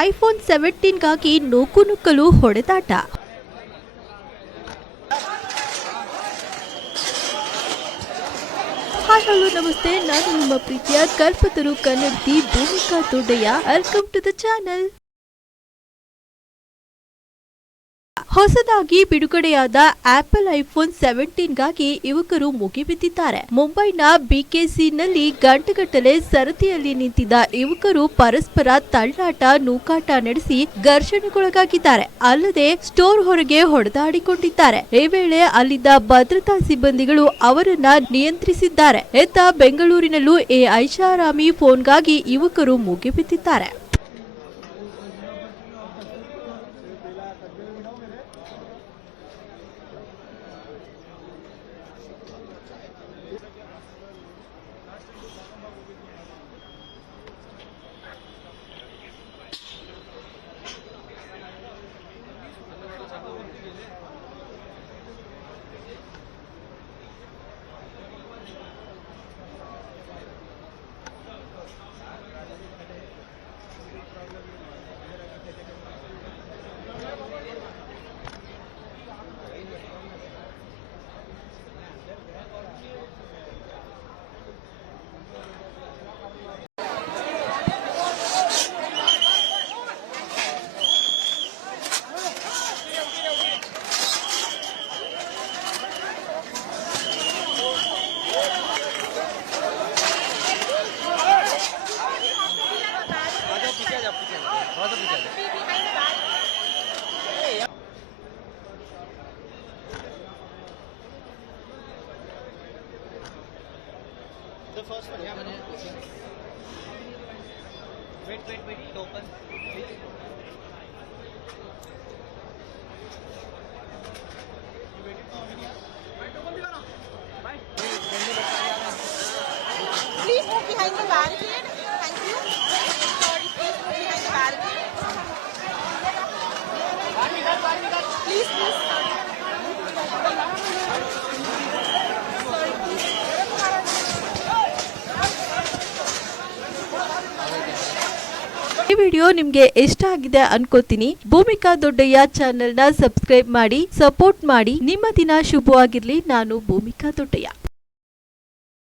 IPhone ಸೆವೆಂಟೀನ್ಗಾಗಿ ನೂಕು ನುಕ್ಕಲು ಹೊಡೆದಾಟ hello, ನಮಸ್ತೆ. ನಾನು ನಿಮ್ಮ ಪ್ರೀತಿಯ ಕಲ್ಪತರು ಕನ್ನಡತಿ Bhoomika Doddaiah welcome to the channel ಹೊಸದಾಗಿ ಬಿಡುಗಡೆಯಾದ ಆಪಲ್ ಐಫೋನ್ ಸೆವೆಂಟೀನ್ಗಾಗಿ ಯುವಕರು ಮುಗಿಬಿದ್ದಿದ್ದಾರೆ. ಮುಂಬೈನ ಬಿಕೆಸಿನಲ್ಲಿ ಗಂಟೆಗಟ್ಟಲೆ ಸರತಿಯಲ್ಲಿ ನಿಂತಿದ್ದ ಯುವಕರು ಪರಸ್ಪರ ತಳ್ಳಾಟ ನೂಕಾಟ ನಡೆಸಿ ಘರ್ಷಣೆಗೊಳಗಾಗಿದ್ದಾರೆ. ಅಲ್ಲದೆ ಸ್ಟೋರ್ ಹೊರಗೆ ಹೊಡೆದಾಡಿಕೊಂಡಿದ್ದಾರೆ. ಈ ವೇಳೆ ಅಲ್ಲಿದ್ದ ಭದ್ರತಾ ಸಿಬ್ಬಂದಿಗಳು ಅವರನ್ನ ನಿಯಂತ್ರಿಸಿದ್ದಾರೆ. ಎತ್ತ ಬೆಂಗಳೂರಿನಲ್ಲೂ ಎ ಐಷಾರಾಮಿ ಫೋನ್ಗಾಗಿ ಯುವಕರು ಮುಗಿಬಿದ್ದಿದ್ದಾರೆ. The first one, yeah. Wait, wait, wait. It open. Please move behind the barricade. ಈ ವಿಡಿಯೋ ನಿಮ್ಗೆ ಇಷ್ಟ ಆಗಿದೆ ಅನ್ಕೋತೀನಿ ಭೂಮಿಕಾ ದೊಡ್ಡಯ್ಯ ಚಾನೆಲ್ನ ಸಬ್ಸ್ಕ್ರೈಬ್ ಮಾಡಿ ಸಪೋರ್ಟ್ ಮಾಡಿ. ನಿಮ್ಮ ದಿನ ಶುಭವಾಗಿರ್ಲಿ. ನಾನು ಭೂಮಿಕಾ ದೊಡ್ಡಯ್ಯ.